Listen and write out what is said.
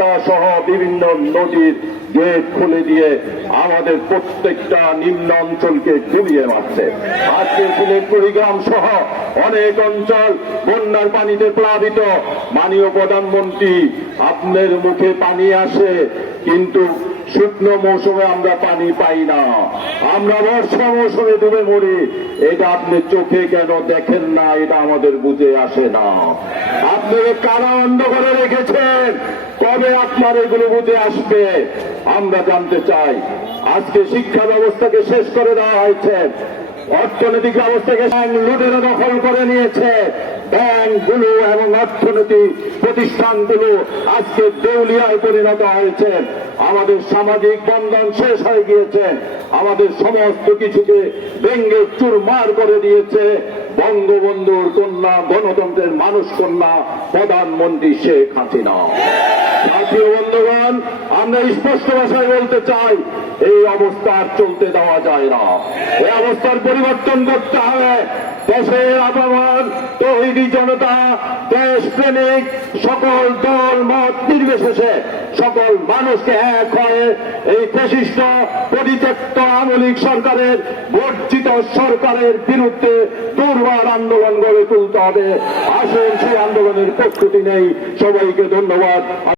তিস্তা সহ বিভিন্ন নদীর গেট খুলে দিয়ে আমাদের প্রত্যেকটা নিম্ন অঞ্চলকে ডুবিয়ে মারছে। আজকে সিলেট, কুড়িগ্রাম সহ অনেক অঞ্চল বন্যার পানিতে প্লাবিত। মাননীয় প্রধানমন্ত্রী, আপনার মুখে পানি আসে, কিন্তু শুকনো মৌসুমে আমরা পানি পাই না। আমরা বর্ষা মৌসুমে ডুবে মরি। এটা আপনি চোখে কেন দেখেন না? এটা আমাদের বুঝে আসে না। আপনি কারা অন্ধ করে রেখেছেন কবে আপনার এগুলো বুঝে আসবে। আমরা জানতে চাই, আজকে শিক্ষা ব্যবস্থাকে শেষ করে দেওয়া হয়েছে। অর্থনৈতিক ব্যবস্থাকে লুটেরা দখল করে নিয়েছে। ব্যাংকগুলো এবং অর্থনৈতিক প্রতিষ্ঠানগুলো আজকে দেউলিয়ায় পরিণত হয়েছে। আমাদের সামাজিক বন্ধন শেষ হয়ে গিয়েছে। আমাদের সমস্ত কিছুকে ভেঙ্গে চুরমার করে দিয়েছে। বঙ্গবন্ধুর কন্যা, গণতন্ত্রের মানুষ কন্যা, প্রধানমন্ত্রী শেখ হাসিনা। জাতীয় বন্ধুগণ, আমরা স্পষ্ট ভাষায় বলতে চাই, এই অবস্থা আর চলতে দেওয়া যায় না। এই অবস্থার পরিবর্তন করতে হবে। দেশের আবহাওয়ার তৈরি জনতা দেশ প্রেমিক সকল দল, মত নির্বিশেষে সকল মানুষকে এক হয়ে এই প্রশিষ্ট, পরিত্যক্ত আমলিক সরকারের, বর্জিত সরকারের বিরুদ্ধে দুর্বার আন্দোলন গড়ে তুলতে হবে। আসুন সেই আন্দোলনের প্রস্তুতি নেই। সবাইকে ধন্যবাদ।